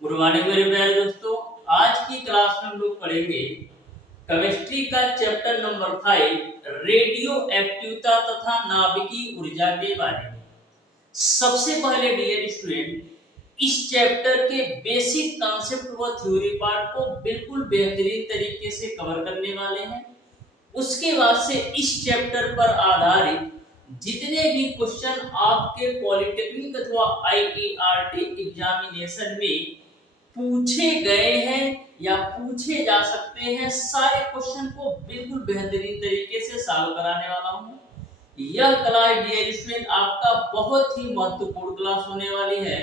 Good morning मेरे प्यारे दोस्तों। आज की क्लास में हम लोग पढ़ेंगे केमिस्ट्री का चैप्टर नंबर 5 रेडियो एक्टिवता तथा नाभिकीय ऊर्जा के बारे में। सबसे पहले डियर स्टूडेंट, इस चैप्टर के बेसिक कॉन्सेप्ट व थ्योरी पार्ट को बिल्कुल बेहतरीन तरीके से कवर करने वाले हैं। उसके बाद से इस चैप्टर पर आधारित जितने भी क्वेश्चन आपके पॉलिटेक्निक अथवा आईईआरटी एग्जामिनेशन में पूछे गए हैं या पूछे जा सकते हैं, सारे क्वेश्चन को बिल्कुल बेहतरीन तरीके से सॉल्व कराने वाला हूं। यह क्लास डियर स्टूडेंट आपका बहुत ही महत्वपूर्ण क्लास होने वाली है।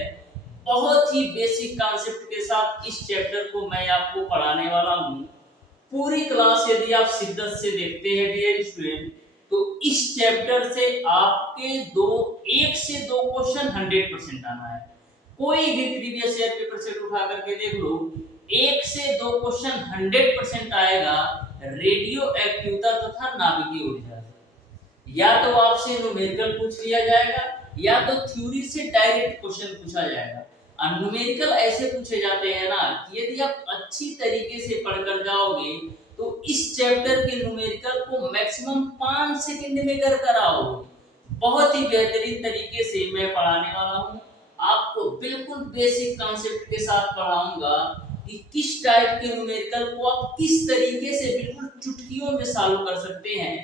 बहुत ही बेसिक कॉन्सेप्ट के साथ इस चैप्टर को मैं आपको पढ़ाने वाला हूं। पूरी क्लास यदि आप शिद्दत से देखते हैं डियर स्टूडेंट, तो इस चैप्टर से आपके एक से दो क्वेश्चन 100% आना है। कोई भी प्रीवियस ईयर पेपर सेट उठा करके देख लो, एक से दो क्वेश्चन 100% आएगा रेडियो एक्टिवता तथा नाभिकीय ऊर्जा से। या तो आपसे न्यूमेरिकल पूछ लिया जाएगा या तो थ्योरी से डायरेक्ट क्वेश्चन पूछा जाएगा। और न्यूमेरिकल ऐसे पूछे जाते हैं ना कि यदि आप अच्छी तरीके से पढ़कर जाओगे तो इस चैप्टर के न्यूमेरिकल को मैक्सिमम 5 सेकंड में कर आओगे। बहुत ही बेहतरीन तरीके से मैं पढ़ाने वाला हूं। आपको बिल्कुल बेसिक कॉन्सेप्ट के साथ पढ़ाऊंगा कि किस टाइप के न्यूमेरिकल को आप किस तरीके से बिल्कुल चुटकियों में सॉल्व कर सकते हैं।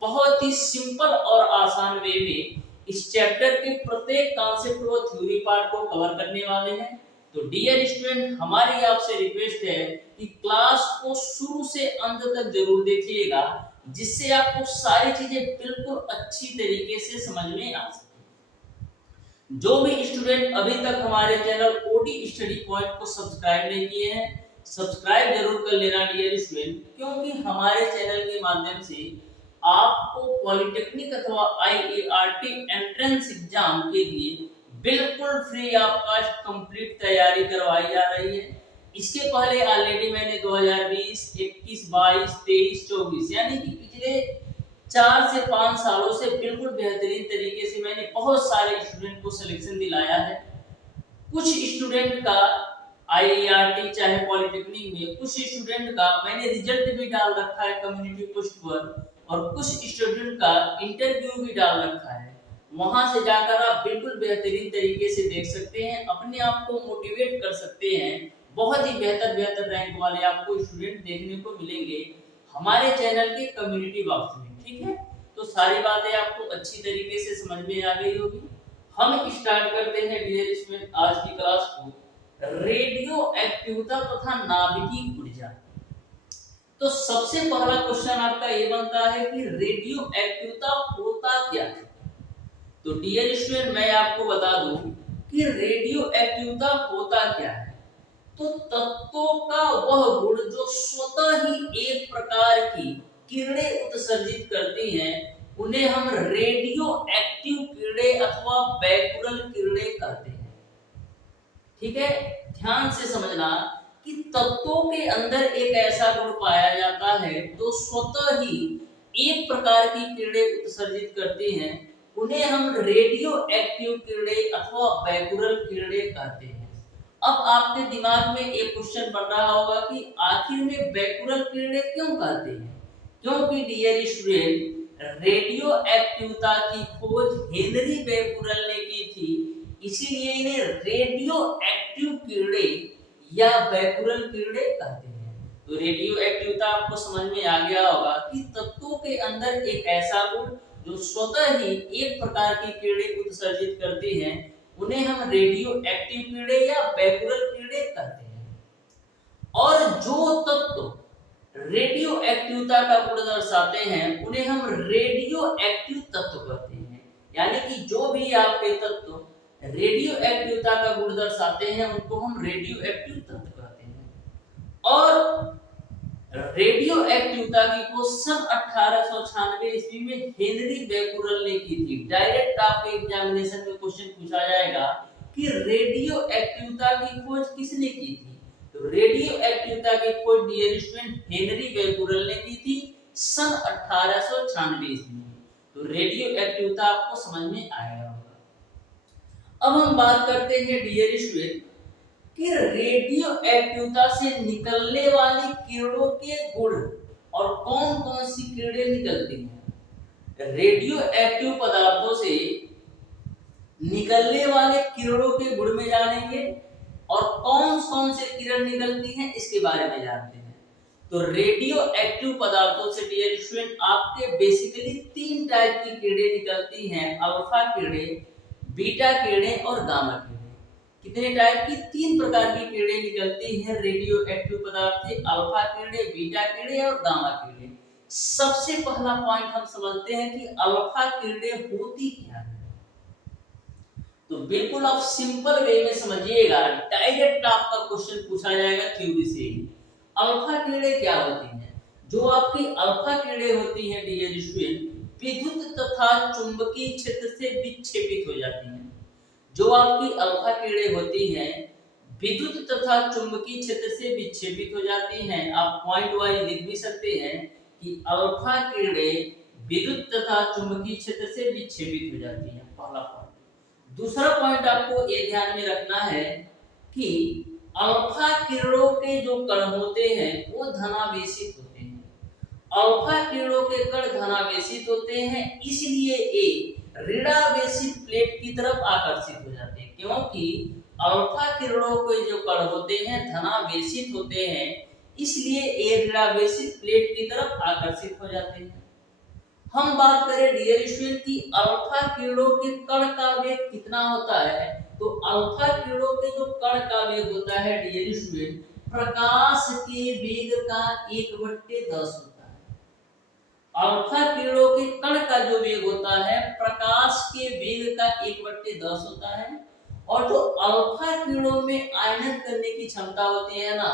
बहुत ही सिंपल और आसान वे में इस चैप्टर के प्रत्येक कॉन्सेप्ट व थ्योरी पार्ट को कवर करने वाले हैं। तो डियर स्टूडेंट, हमारी आपसे रिक्वेस्ट है कि क्लास को शुरू से अंत तक जरूर देखिएगा, जिससे आपको सारी चीजें बिल्कुल अच्छी तरीके से समझ में आ सके। जो भी स्टूडेंट अभी तक हमारे चैनल ओडी स्टडी पॉइंट को सब्सक्राइब नहीं किए हैं, सब्सक्राइब जरूर कर लेना डियर स्टूडेंट, क्योंकि हमारे चैनल के माध्यम से आपको पॉलिटेक्निक अथवा आईईआरटी एंट्रेंस एग्जाम के लिए बिल्कुल फ्री ऑफ कॉस्ट कंप्लीट तैयारी करवाई जा रही है। इसके पहले ऑलरेडी मैंने 2020, 21, 22, 23, 24 यानी कि पिछले 4 से 5 सालों से बिल्कुल बेहतरीन तरीके से मैंने बहुत सारे स्टूडेंट को सिलेक्शन दिलाया है। कुछ स्टूडेंट का आईईआरटी चाहे पॉलिटेक्निक में, कुछ स्टूडेंट का मैंने रिजल्ट भी डाल रखा है कम्युनिटी पोस्ट पर, और कुछ स्टूडेंट का इंटरव्यू भी डाल रखा है। वहां से जाकर आप बिल्कुल बेहतरीन तरीके से देख सकते हैं, अपने आप को मोटिवेट कर सकते हैं। बहुत ही बेहतर बेहतर रैंक वाले आपको स्टूडेंट देखने को मिलेंगे हमारे चैनल के कम्युनिटी बॉक्स में। ठीक है, तो सारी बातें आपको अच्छी तरीके से समझ में आ गई होगी। हम स्टार्ट करते हैं डियर स्टूडेंट आज की क्लास को, रेडियो एक्टिवता तथा नाभिकीय ऊर्जा। तो सबसे पहला क्वेश्चन आपका ये बनता है कि रेडियो एक्टिवता होता क्या है। तो डियर स्टूडेंट, मैं आपको बता दूं कि रेडियो एक्टिवता होता क्या है। तो तत्वों का वह गुण जो स्वतः ही एक प्रकार की किरणें उत्सर्जित करती हैं, उन्हें हम रेडियो एक्टिव किरणें अथवा बैकुलर किरणें कहते हैं। ठीक है, ध्यान से समझना कि तत्वों के अंदर एक ऐसा गुण पाया जाता है जो स्वतः ही एक प्रकार की किरणें उत्सर्जित करती हैं, उन्हें हम रेडियो एक्टिव किरणें अथवा बैकुलर किरणें कहते हैं। अब आपके दिमाग में एक क्वेश्चन बन रहा होगा कि आखिर में बैकुलर किरणें क्यों कहते हैं। क्योंकि डियर स्टूडेंट, रेडियो एक्टिवता की खोज हेनरी बैकुलर ने की थी, इसीलिए इन्हें रेडियो एक्टिव किरणें या बैकुलर किरणें कहते हैं। तो रेडियो एक्टिवता आपको समझ में आ गया होगा कि तत्वों के अंदर एक ऐसा गुण जो स्वतः ही एक प्रकार की किरणें उत्सर्जित करती हैं, उन्हें हम रेडियो एक्टिव किरणें या बैकुलर किरणें कहते हैं। और जो तत्व रेडियो एक्टिवता का गुण दर्शाते हैं, उन्हें हम रेडियो एक्टिव तत्व कहते हैं। यानी कि जो भी आपके तत्व रेडियो एक्टिवता का गुण दर्शाते हैं, उनको हम रेडियो एक्टिव तत्व कहते हैं। और रेडियो एक्टिवता की खोज सन 1896 ईस्वी में हेनरी बैकुलर ने की थी। डायरेक्ट आपके एग्जामिनेशन में क्वेश्चन पूछा जाएगा कि रेडियो एक्टिवता की खोज किसने की थी। तो रेडियो एक्टिवता की खोज डियर स्टूडेंट हेनरी बैकुलर ने की थी सन 1896 ईस्वी में। तो रेडियो एक्टिवता आपको समझ में आएगा होगा। अब हम बात करते हैं डियर स्टूडेंट कि रेडियो एक्टिवता से निकलने वाली किरणों के गुण और कौन कौन सी किरणें निकलती हैं। रेडियो एक्टिव पदार्थों से निकलने वाले किरणों के गुण में जानेंगे और कौन कौन से किरण निकलती हैं इसके बारे में जानते हैं। तो रेडियो एक्टिव पदार्थों से डियर स्टूडेंट आपके बेसिकली 3 टाइप की किरणें निकलती हैं, अल्फा किरणें, बीटा किरणें और गामा किरणें। कितने टाइप की? 3 प्रकार की किरणें निकलती हैं रेडियो एक्टिव पदार्थ से, अल्फा किरणें, बीटा किरणें और गामा किरणें। सबसे पहला पॉइंट हम समझते हैं कि अल्फा किरणें होती क्या है। तो बिल्कुल आप सिंपल वे में समझिएगा, डायरेक्ट आपका क्वेश्चन पूछा जाएगा थ्योरी से ही। अल्फा किरणें क्या होती हैं? जो आपकी अल्फा किरणें होती हैं डियर स्टूडेंट, विद्युत तथा चुंबकीय क्षेत्र से विक्षेपित हो जाती हैं। जो आपकी अल्फा किरणें होती हैं विद्युत तथा चुंबकीय क्षेत्र से विक्षेपित हो जाती हैं। आप पॉइंट वाइज लिख भी सकते हैं कि अल्फा किरणें विद्युत तथा चुंबकीय क्षेत्र से विक्षेपित हो जाती हैं, पहला पॉइंट। दूसरा पॉइंट आपको ये ध्यान में रखना है कि अल्फा किरणों के जो कण होते हैं वो धनावेशित होते हैं। अल्फा किरणों के कण धनावेशित होते हैं, इसलिए ये ऋणावेशित प्लेट की तरफ आकर्षित हो जाते हैं। क्योंकि अल्फा किरणों के जो कण होते हैं धनावेशित होते हैं, इसलिए ये ऋणावेशित प्लेट की तरफ आकर्षित हो जाते हैं। हम बात करें डियर स्टूडेंट की अल्फा किरणों के कण का वेग कितना होता है, तो अल्फा किरणों के जो कण का वेग होता है डियर स्टूडेंट, प्रकाश के वेग का 1/10 होता है। अल्फा किरणों के कण का जो वेग होता है प्रकाश के वेग का 1/10 होता है। और जो अल्फा किरणों में आयनित करने की क्षमता होती है ना,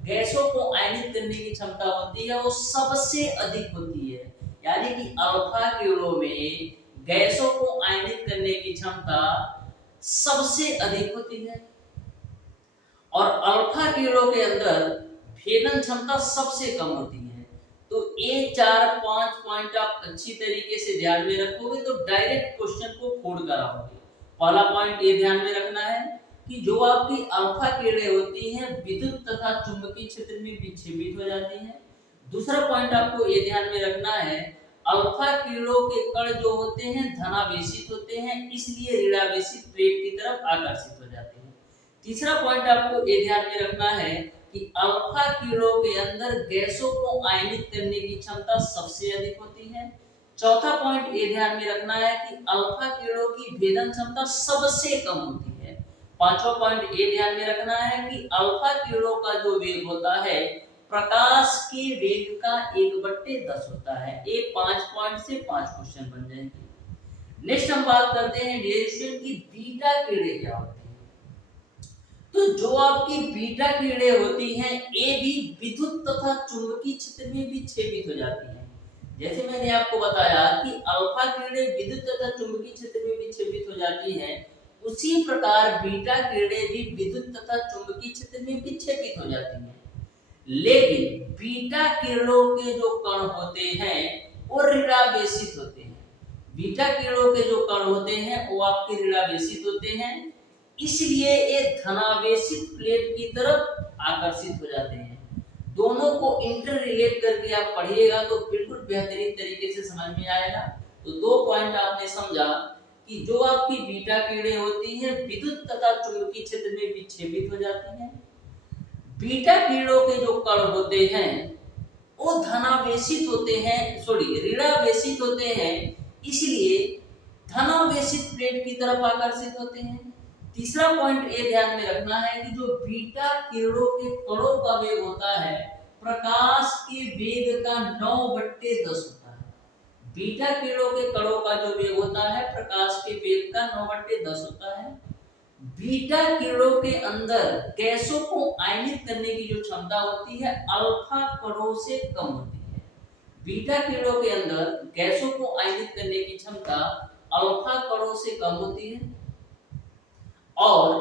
गैसों को आयनित करने की क्षमता होती है, वो सबसे अधिक होती है। यानी कि अल्फा किरणों में गैसों को आयनित करने की क्षमता सबसे अधिक होती है और अल्फा किरणों के अंदर भेदन क्षमता सबसे कम होती है। तो ये 4-5 पॉइंट आप अच्छी तरीके से ध्यान में रखोगे तो डायरेक्ट क्वेश्चन को फोड़ कर आओगे। पहला पॉइंट ये ध्यान में रखना है कि जो आपकी अल्फा किरणें होती हैं विद्युत तथा चुंबकीय क्षेत्र में विक्षेपित हो जाती हैं। दूसरा पॉइंट आपको ये ध्यान में रखना है अल्फा किरणों के कण जो होते हैं धनावेशित होते हैं, इसलिए ऋणावेशित प्लेट की तरफ आकर्षित हो जाते हैं। तीसरा पॉइंट आपको ये ध्यान में रखना है कि अल्फा किरणों के अंदर गैसों को आयनित करने की क्षमता सबसे अधिक होती है। चौथा पॉइंट ये ध्यान में रखना है कि अल्फा किरणों की भेदन क्षमता सबसे कम होती है। पांचवा पॉइंट ये ध्यान में रखना है कि अल्फा किरणों का जो वेग होता है प्रकाश के वेग का 1/10 होता है। ये 5 पॉइंट से 5 क्वेश्चन बन जाएंगे। नेक्स्ट हम बात करते हैं डिरेक्शन की बीटा किरणें क्या होती है। तो जो आपकी बीटा किरणें होती हैं ये भी विद्युत तथा चुंबकीय क्षेत्र में विक्षेपित हो जाती हैं। जैसे मैंने आपको बताया कि अल्फा किरणें विद्युत तथा चुंबकीय क्षेत्र में विक्षेपित हो जाती हैं, उसी प्रकार बीटा किरणें भी विद्युत तथा चुंबकीय क्षेत्र में विक्षेपित हो जाती हैं। लेकिन बीटा किरणों के जो कण होते हैं वो ऋणावेशित होते हैं। बीटा किरणों के जो कण होते हैं वो आपके ऋणावेशित होते हैं, इसलिए ये धनावेशित प्लेट की तरफ आकर्षित हो जाते हैं। दोनों को इंटर रिलेट करके आप पढ़िएगा तो बिल्कुल बेहतरीन तरीके से समझ में आएगा। तो 2 पॉइंट आपने समझा कि जो आपकी बीटा किरणें होती हैं विद्युत तथा चुंबकीय क्षेत्र में विक्षेपित हो जाती हैं। बीटा किरणों के जो कण होते हैं वो धनावेशित होते हैं, ऋणावेशित होते हैं, इसलिए धनावेशित प्लेट की तरफ आकर्षित होते हैं। तीसरा पॉइंट ये ध्यान में रखना है कि जो बीटा किरणों के कणों का वेग होता है प्रकाश के वेग का 9/10 होता है। बीटा किरणों के कणों का जो वेग होता है प्रकाश के वेग का 9/10 होता है। बीटा किरणों के अंदर गैसों को आयनित करने की जो क्षमता होती है अल्फा कणों से कम होती है। बीटा किरणों के अंदर गैसों को आयनित करने की क्षमता अल्फा कणों से कम होती है और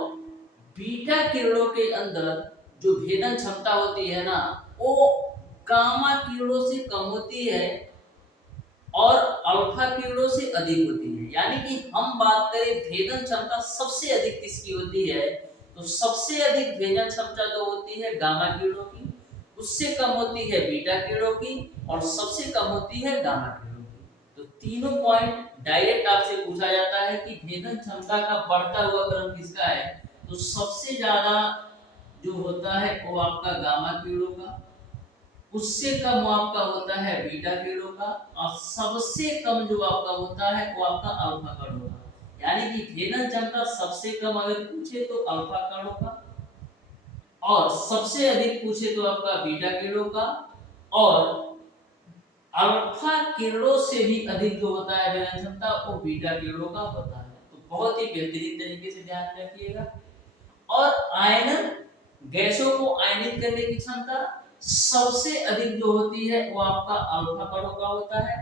बीटा किरणों के अंदर जो भेदन क्षमता होती है ना वो गामा किरणों से कम होती है और अल्फा किरणों से अधिक होती है। यानी कि हम बात करें भेदन क्षमता सबसे अधिक किसकी होती है तो सबसे अधिक भेजन क्षमता जो होती है गामा कीड़ों की, उससे कम होती है बीटा कीड़ों की, और सबसे कम होती है गामा कीड़ों की। तो तीनों पॉइंट डायरेक्ट आपसे पूछा जाता है कि भेदन क्षमता का बढ़ता हुआ क्रम किसका है। तो सबसे ज्यादा जो होता है वो आपका गामा कीड़ों का, उससे कम वो आपका होता है बीटा कीड़ों का, और सबसे कम जो आपका होता है वो आपका अल्फा कीड़ों का। यानी कि भेदन क्षमता सबसे कम अगर पूछे तो अल्फा कीड़ों का, और सबसे अधिक पूछे तो आपका बीटा कीड़ों का, और अल्फा किरणों से भी अधिक जो होता है भेदन क्षमता वो बीटा किरणों का होता है। तो बहुत ही बेहतरीन तरीके से ध्यान रखिएगा। और आयनन गैसों को आयनित करने की क्षमता सबसे अधिक जो होती है वो आपका अल्फा कणों का होता है,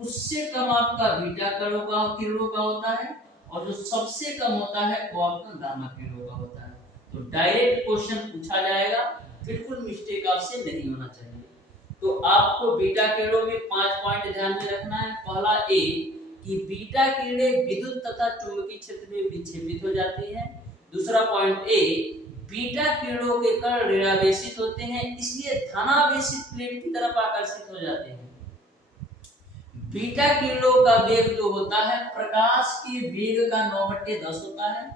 उससे कम आपका बीटा कणों का किरणों का होता है, और जो सबसे कम होता है वो आपका गामा किरणों का होता है। तो डायरेक्ट क्वेश्चन पूछा जाएगा, बिल्कुल मिस्टेक आपसे नहीं होना चाहिए। तो आपको बीटा किरणों में 5 पॉइंट ध्यान में रखना है। पहला ए कि बीटा किरणें विद्युत तथा चुंबकीय क्षेत्र में विक्षेपित हो जाती हैं। दूसरा पॉइंट ए, बीटा किरणों के कण ऋणावेशित होते हैं, इसलिए धनावेशित प्लेट की तरफ आकर्षित हो जाते हैं। बीटा किरणों का वेग जो होता है प्रकाश के वेग का 9/10 होता है।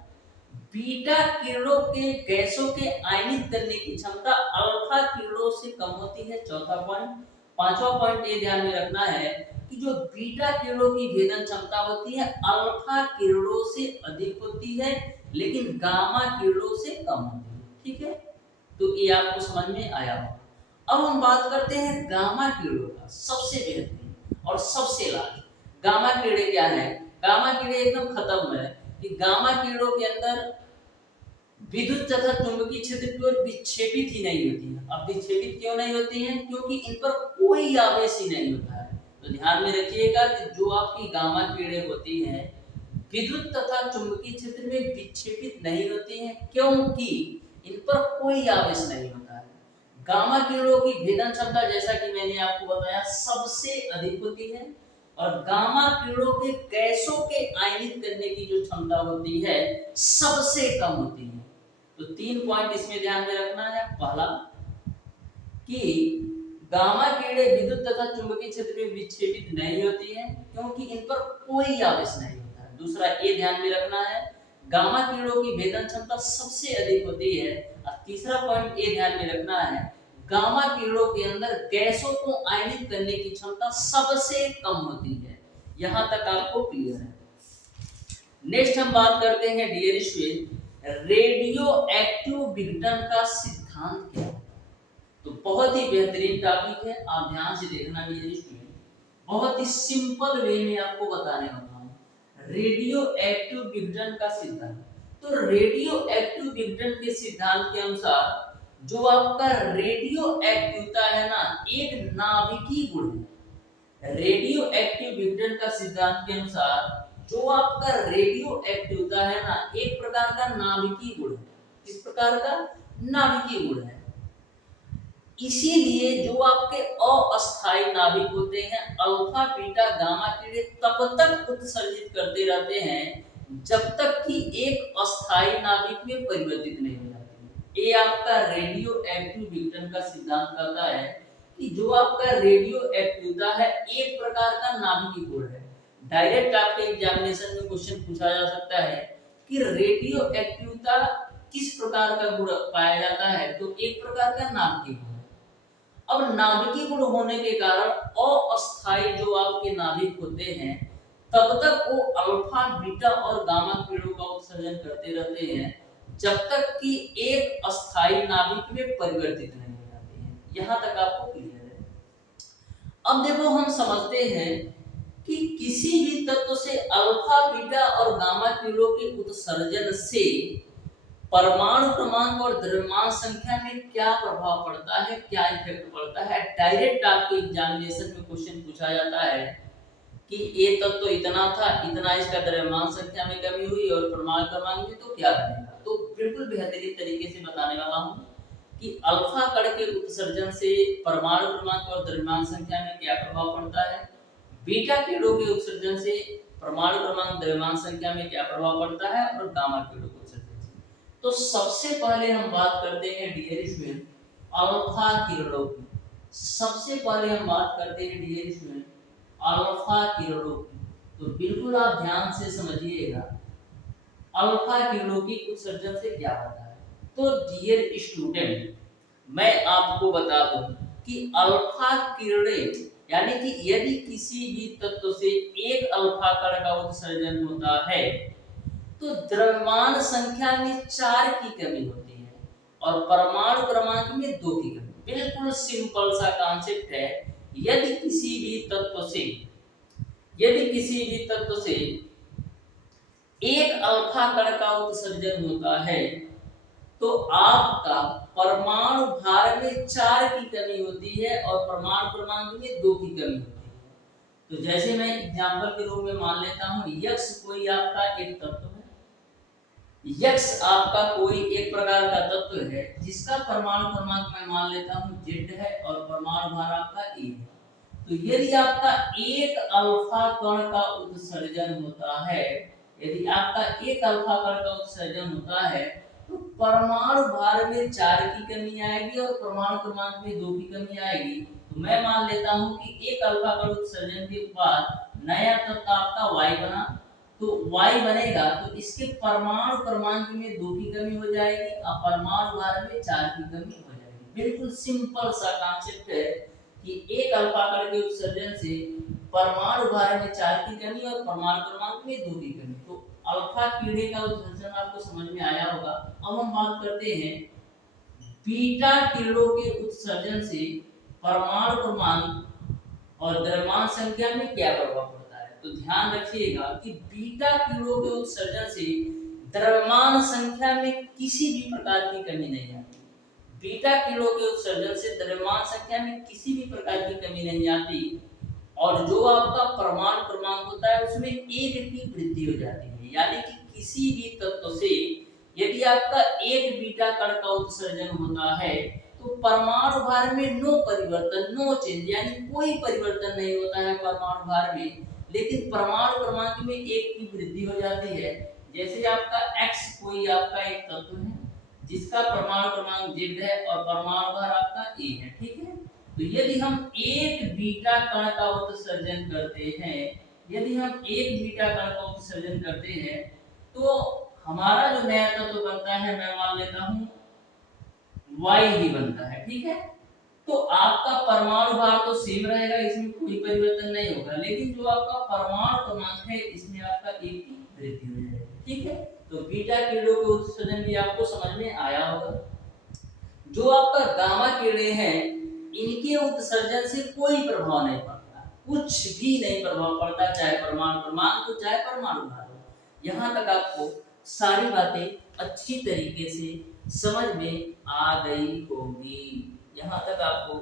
बीटा किरणों के गैसों के आयनित करने की क्षमता अल्फा किरणों से कम होती है, चौथा पॉइंट। पांचवा पॉइंट ये ध्यान में रखना है कि जो बीटा किरणों की भेदन क्षमता होती है अल्फा किरणों से अधिक होती है, लेकिन गामा किरणों से कम होती है। ठीक है, तो ये आपको समझ में आया होगा। अब हम बात करते हैं गामा किरणों का, सबसे बेहतरीन और सबसे लास्ट। गामा किरणें क्या है? गामा किरणें एकदम खत्म है कि गामा किरणों के अंदर विद्युत तथा चुंबकीय क्षेत्र की ओर विक्षेपित ही नहीं होती है। अब विक्षेपित क्यों नहीं होती है? क्योंकि इन पर कोई आवेश ही नहीं होता है। तो ध्यान में रखिएगा कि जो आपकी गामा किरणें होती हैं विद्युत तथा चुंबकीय क्षेत्र में विक्षेपित नहीं होती हैं, क्योंकि इन पर कोई आवेश नहीं होता है। गामा किरणों की भेदन क्षमता जैसा कि मैंने आपको बताया सबसे अधिक होती है, और गामा किरणों के गैसों के आयनित करने की जो क्षमता होती है सबसे कम होती है। तो 3 पॉइंट इसमें ध्यान में रखना है। पहला कि गामा किरणें विद्युत तथा चुंबकीय क्षेत्र में विक्षेपित नहीं होती हैं, क्योंकि इन पर कोई आवेश नहीं होता है। दूसरा ये ध्यान में रखना है गामा किरणों की भेदन क्षमता सबसे अधिक होती है। और तीसरा पॉइंट ये ध्यान में रखना है गामा किरणों के अंदर गैसों को आयनित करने की क्षमता सबसे कम होती है। यहां तक आपको क्लियर है। नेक्स्ट हम बात करते हैं डियर स्टूडेंट, रेडियो एक्टिव विघटन का सिद्धांत क्या है। तो बहुत ही बेहतरीन टॉपिक है, आप ध्यान से देखना डियर स्टूडेंट। बहुत ही सिंपल वे में आपको बताने वाला हूं रेडियो एक्टिव विघटन का सिद्धांत। तो रेडियो एक्टिव विघटन के सिद्धांत के अनुसार जो आपका रेडियो एक्टिवता है ना, एक नाभिकीय गुण है। रेडियो एक्टिव विघटन का सिद्धांत के अनुसार जो आपका रेडियो एक्टिवता है ना, एक प्रकार का नाभिकीय गुण है। किस प्रकार का? नाभिकीय गुण है। इसीलिए जो आपके अस्थायी नाभिक होते हैं अल्फा बीटा गामा किरणें तब तक उत्सर्जित करते रहते हैं जब तक कि एक अस्थायी नाभिक में परिवर्तित नहीं हो जाती। ये आपका रेडियो एक्टिव विघटन का सिद्धांत कहता है कि जो आपका रेडियो एक्टिवता है एक प्रकार का नाभिकीय गुण है। डायरेक्ट आपके एग्जामिनेशन में क्वेश्चन पूछा जा सकता है कि रेडियो एक्टिवता किस प्रकार का गुण पाया जाता है, तो एक प्रकार का नाभिकीय गुण। अब नाभिकीय गुण होने के कारण अस्थायी जो आपके नाभिक होते हैं तब तक वो अल्फा बीटा और गामा किरणों का उत्सर्जन करते रहते हैं जब तक कि एक अस्थायी नाभिक में परिवर्तित नहीं हो जाते हैं। यहां तक आपको क्लियर है। अब देखो हम समझते हैं कि किसी भी तत्व से अल्फा बीटा और गामा किरणों के उत्सर्जन से परमाणु क्रमांक और द्रव्यमान संख्या में क्या प्रभाव पड़ता है, क्या इफेक्ट पड़ता है। डायरेक्ट आपके एग्जामिनेशन में क्वेश्चन पूछा जाता है कि ये तत्व इतना था, इतना इसका द्रव्यमान संख्या में कमी हुई और परमाणु क्रमांक में, तो क्या बनेगा। तो बिल्कुल बेहतरीन तरीके से बताने वाला हूं कि अल्फा कण के उत्सर्जन से परमाणु क्रमांक और द्रव्यमान संख्या में क्या प्रभाव पड़ता है, बीटा किरणों के उत्सर्जन से परमाणु क्रमांक द्रव्यमान संख्या में क्या प्रभाव पड़ता है, और गामा किरणों के उत्सर्जन से। तो सबसे पहले हम बात करते हैं डियर स्टूडेंट अल्फा किरणों की। सबसे पहले हम बात करते हैं डियर स्टूडेंट अल्फा किरणों की। तो बिल्कुल आप ध्यान से समझिएगा अल्फा किरणों की उत्सर्जन से क्या होता है। तो डियर स्टूडेंट मैं आपको बता दूं कि अल्फा किरणें यानी कि यदि किसी भी तत्व से एक अल्फा कण का उत्सर्जन होता है तो द्रव्यमान संख्या में 4 की कमी होती है और परमाणु क्रमांक में 2 की कमी। बिल्कुल सिंपल सा कॉन्सेप्ट है। यदि किसी भी तत्व से यदि किसी भी तत्व से एक अल्फा कण का उत्सर्जन होता है तो आपका परमाणु भार में 4 की कमी होती है और परमाणु क्रमांक में 2 की कमी होती है। तो जैसे मैं एग्जांपल के रूप में मान लेता हूं यक्स कोई आपका एक तत्व है। यक्स आपका कोई एक प्रकार का तत्व है जिसका परमाणु क्रमांक मैं मान लेता हूं Z है और परमाणु भार आपका E है। तो यदि आपका एक अल्फा कण का उत्सर्जन होता है यदि आपका एक अल्फा कण का उत्सर्जन होता है तो परमाणु भार में 4 की कमी आएगी और परमाणु क्रमांक में 2 की कमी आएगी। तो मैं मान लेता हूं कि एक अल्फा कण उत्सर्जन के बाद नया तत्व आपका Y बना। तो Y बनेगा तो इसके परमाणु क्रमांक में 2 की कमी हो जाएगी और परमाणु भार में 4 की कमी हो जाएगी। बिल्कुल सिंपल सा कॉन्सेप्ट है कि एक अल्फा कण के उत्सर्जन से परमाणु भार में 4 की कमी और परमाणु क्रमांक में 2 की कमी। तो अल्फा कीड़े का उत्सर्जन आपको समझ में आया होगा। अब हम बात करते हैं बीटा किरणों के उत्सर्जन से परमाणु क्रमांक और द्रव्यमान संख्या में क्या प्रभाव पड़ता है। तो ध्यान रखिएगा कि बीटा किरणों के उत्सर्जन से द्रव्यमान संख्या में किसी भी प्रकार की कमी नहीं आती। बीटा किरणों के उत्सर्जन से द्रव्यमान संख्या में किसी भी प्रकार की कमी नहीं आती और जो आपका परमाणु क्रमांक होता है उसमें 1 की वृद्धि हो जाती है। यानी कि किसी भी तत्व से यदि आपका एक बीटा कण का उत्सर्जन होता है तो परमाणु भार में नो परिवर्तन, नो चेंज, यानी कोई परिवर्तन नहीं होता है परमाणु भार में, लेकिन परमाणु क्रमांक में 1 की वृद्धि हो जाती है। जैसे आपका x कोई आपका एक तत्व है जिसका परमाणु क्रमांक Z है और परमाणु भार आपका A है, ठीक है। तो यदि हम एक बीटा कण का उत्सर्जन करते हैं यदि हम एक बीटा कण का उत्सर्जन करते हैं तो हमारा जो नया तत्व बनता है मैं मान लेता हूं Y ही बनता है, ठीक है। तो आपका परमाणु भार तो सेम रहेगा, इसमें कोई परिवर्तन नहीं होगा, लेकिन जो आपका परमाणु क्रमांक है इसमें आपका 1 की वृद्धि हो जाएगी, ठीक है। तो बीटा किरणों के उत्सर्जन भी आपको समझ में आया होगा। जो आपका गामा किरणें हैं इनके उत्सर्जन से कोई प्रभाव नहीं पड़ता, कुछ भी नहीं प्रभाव पड़ता, चाहे परमाणु क्रमांक हो चाहे परमाणु भार हो। यहाँ तक आपको सारी बातें अच्छी तरीके से समझ में आ गई होगी। यहाँ तक आपको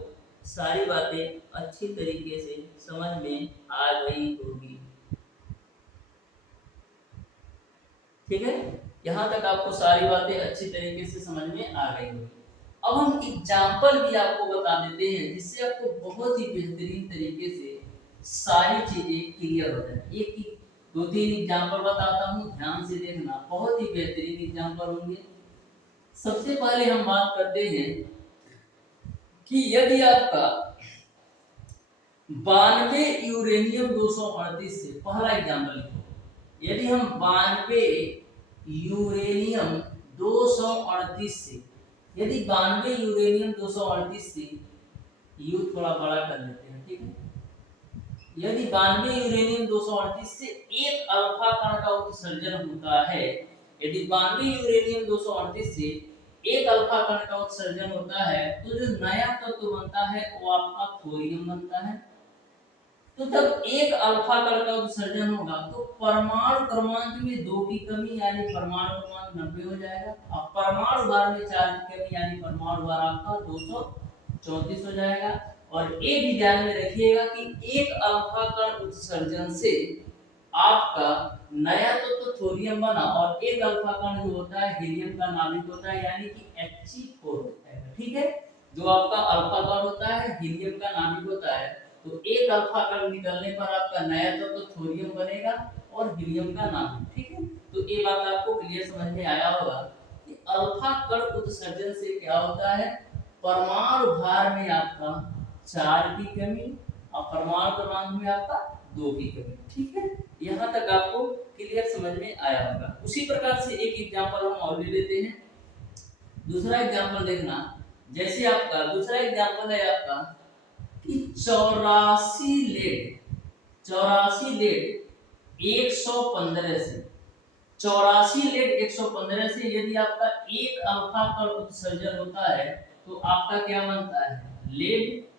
सारी बातें अच्छी तरीके से समझ में आ गई होगी, ठीक है। यहाँ तक आपको सारी बातें अच्छी तरीके से समझ में आ गई होगी। अब हम एग्जाम्पल भी आपको बता देते हैं जिससे आपको बहुत ही बेहतरीन तरीके से सारी चीजें क्लियर हो जाए। एक 2-3 एग्जाम्पल बताता हूँ, ध्यान से देखना, बहुत ही बेहतरीन एग्जाम्पल होंगे। सबसे पहले हम बात करते हैं कि यदि आपका 92 यूरेनियम 238 से, पहला एग्जाम्पल लिखो, यदि हम 92 यूरेनियम 238 से, यदि 92 यूरेनियम 238 से, यू थोड़ा बड़ा कर लेते हैं, ठीक है। यदि 92 यूरेनियम 238 से एक अल्फा कण का उत्सर्जन होता है, यदि 92 यूरेनियम 238 से एक अल्फा कण का उत्सर्जन होता है तो जो नया तत्व बनता है वो आपका थोरियम बनता है। तो जब एक अल्फा कण का उत्सर्जन होगा तो परमाणु क्रमांक में 2 की कमी यानी परमाणु क्रमांक 90 हो जाएगा और परमाणु भार में 4 की कमी यानी परमाणु भार आपका 234 हो जाएगा। और ये भी ध्यान में रखिएगा कि एक अल्फा कण उत्सर्जन से आपका नया तो थोरियम बना और एक अल्फा कण जो होता है हीलियम का नाभिक होता है यानी कि He4 होता है, ठीक है। जो आपका अल्फा कण होता है हीलियम का नाभिक होता है, तो एक अल्फा कण निकलने पर आपका नया तो थोरियम बनेगा और हीलियम का नाभिक, ठीक है। तो ये बात आपको क्लियर समझ में आया होगा कि अल्फा कण उत्सर्जन से क्या होता है, परमाणु भार में आपका 4 की कमी और परमाणु क्रमांक में आपका 2 की कमी। ठीक है, यहाँ तक आपको क्लियर समझ में आया होगा। उसी प्रकार से एक एग्जांपल हम और ले लेते हैं। दूसरा एग्जांपल देखना, जैसे आपका दूसरा एग्जांपल है आपका कि 84 लेड 115 से 115 से यदि आपका एक अल्फा कण उत्सर्जन होता है तो आपका क्या बनता है, लेड।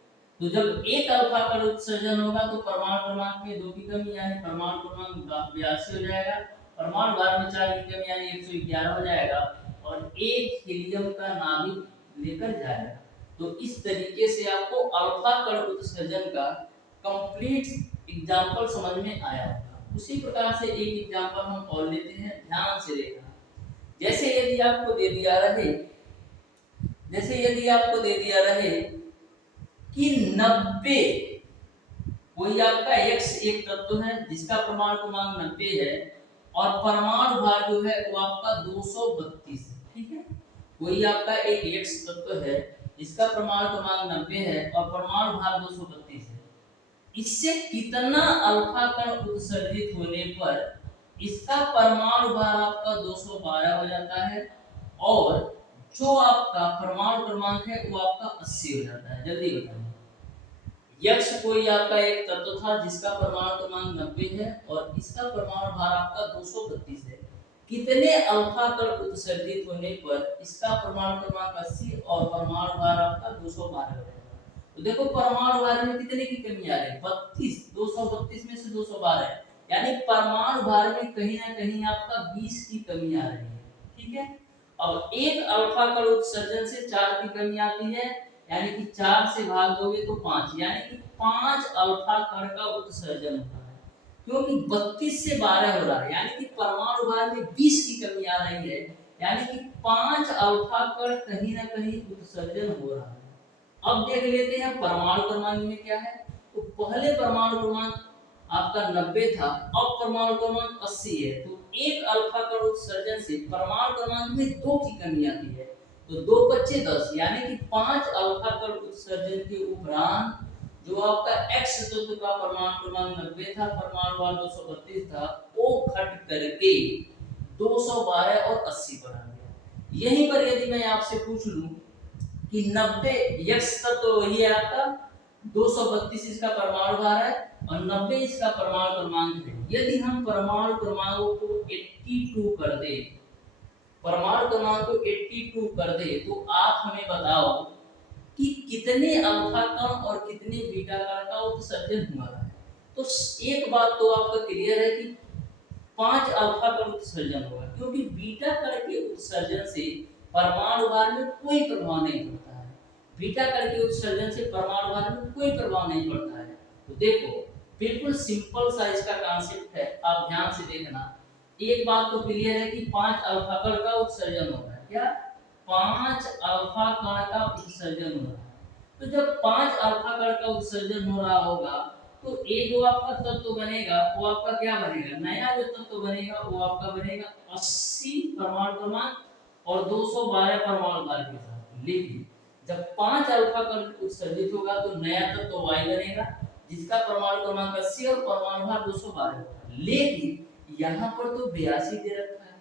तो जब एक अल्फा कण उत्सर्जन होगा तो परमाणु क्रमांक में 2 की कमी यानी परमाणु क्रमांक 82 हो जाएगा, परमाणु भार में 4 की कमी यानी 111 हो जाएगा और एक हीलियम का नाभिक लेकर जाएगा। तो इस तरीके से आपको अल्फा कण उत्सर्जन का कंप्लीट एग्जांपल समझ में आया होगा। उसी प्रकार से एक एग्जांपल हम और लेते हैं, ध्यान से देखना। जैसे यदि आपको दे दिया रहे कि 90, कोई आपका x एक तत्व है जिसका परमाणु क्रमांक 90 है और परमाणु भार जो है वो आपका 232 है। ठीक है, कोई आपका एक x तत्व है जिसका परमाणु क्रमांक 90 है और परमाणु भार 232 है। इससे कितना अल्फा कण उत्सर्जित होने पर इसका परमाणु भार आपका 212 हो जाता है और जो आपका परमाणु क्रमांक है वो आपका 80 हो जाता है। जल्दी बताइए, यक्ष कोई आपका एक तत्व था जिसका परमाणु क्रमांक 90 है और इसका परमाणु भार आपका 232 है। कितने अल्फा कण उत्सर्जित होने पर इसका परमाणु क्रमांक 80 और परमाणु भार आपका 212 हो जाएगा। तो देखो परमाणु भार में कितने की कमी आ रही है, 32, 232 में से 212 है, यानी परमाणु भार में कहीं ना कहीं आपका 20 की कमी आ रही है। ठीक है, अब एक अल्फा कण उत्सर्जन से 4 की कमी आती है यानी कि 4 से भाग दोगे तो 5, यानी कि 5 अल्फा कण का उत्सर्जन होता है। क्योंकि 32 से 12 हो रहा है यानी कि परमाणु भार में 20 की कमी आ रही है, यानी कि 5 अल्फा कण कहीं ना कहीं उत्सर्जन हो रहा है। अब देख लेते हैं परमाणु क्रमांक में क्या है। तो पहले परमाणु क्रमांक आपका 90 था, अब परमाणु क्रमांक 80 है। तो एक अल्फा कण उत्सर्जन से परमाणु क्रमांक में 2 की कमी आती है, तो 2 बचे 10, यानी कि 5 अल्फा कण उत्सर्जन के उपरांत जो आपका x तत्व का परमाणु क्रमांक 90 था, परमाणु भार 232 था, वो घट करके 212 और 80 पर आ गया। यहीं पर यदि मैं आपसे पूछ लूं कि 90 x तत्व वही है आपका, 232 इसका परमाणु भार है और 90 इसका परमाणु क्रमांक है। यदि हम परमाणु क्रमांकों को 82 कर दे, परमाणु क्रमांक को 82 कर दे, तो आप हमें बताओ कि कितने अल्फा कण और कितने बीटा कण का उत्सर्जन हुआ है। तो एक बात तो आपका क्लियर है कि 5 अल्फा कण उत्सर्जन होगा, क्योंकि बीटा कण के उत्सर्जन से परमाणु भार में कोई प्रभाव नहीं पड़ता है। बीटा कण के उत्सर्जन से परमाणु भार में कोई प्रभाव नहीं पड़ता है। तो देखो बिल्कुल सिंपल सा इसका कॉन्सेप्ट है, आप ध्यान से देखना। एक बात तो क्लियर है कि 5 अल्फा कण का उत्सर्जन हो रहा है। क्या 5 अल्फा कण का उत्सर्जन हो रहा है। तो जब 5 अल्फा कण का उत्सर्जन हो रहा होगा तो एक जो आपका तत्व बनेगा वो आपका क्या बनेगा, नया जो तत्व बनेगा वो आपका बनेगा 80 परमाणु क्रमांक और 212 परमाणु भार के साथ। लेकिन जब 5 अल्फा कण उत्सर्जित होगा तो नया तत्व Y बनेगा जिसका परमाणु क्रमांक 80 और परमाणु भार 212 होगा। लेकिन यहाँ पर तो 82 दे रखा है,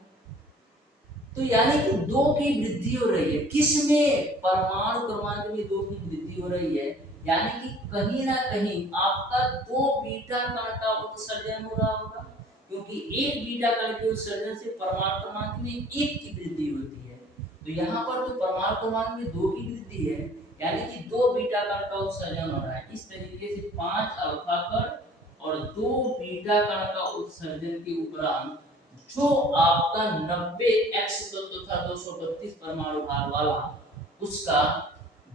तो यानी कि 2 की वृद्धि हो रही है। किसमें, परमाणु क्रमांक में 2 की वृद्धि हो रही है, यानी कि कहीं ना कहीं आपका 2 बीटा कण का उत्सर्जन हो रहा होगा, क्योंकि एक बीटा कण के उत्सर्जन से परमाणु क्रमांक में 1 की वृद्धि होती है। तो यहाँ पर तो परमाणु क्रमांक में 2 की वृद्धि है, यानी कि 2 बीटा कण का उत्सर्जन हो रहा है। इस तरीके से 5 अल्फा कण और 2 बीटा कण का उत्सर्जन के उपरांत जो आपका 90 x तत्व था 232 परमाणु भार वाला, उसका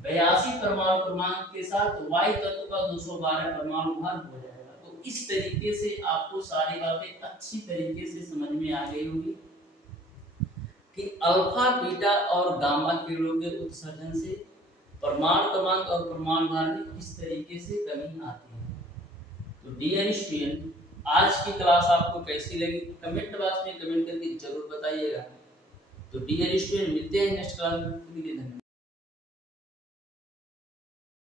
82 परमाणु क्रमांक के साथ y तत्व का 212 परमाणु भार हो जाएगा। तो इस तरीके से आपको सारी बातें अच्छी तरीके से समझ में आ गई होगी कि अल्फा, बीटा और गामा किरणों के उत्सर्जन से परमाणु क्रमांक और परमाणु भार में किस तरीके से कमी आती है। तो डियर स्टूडेंट, आज की क्लास आपको कैसी लगी कमेंट बॉक्स में कमेंट करके जरूर बताइएगा। तो डियर स्टूडेंट, मिलते हैं नेक्स्ट क्लास में। धन्यवाद।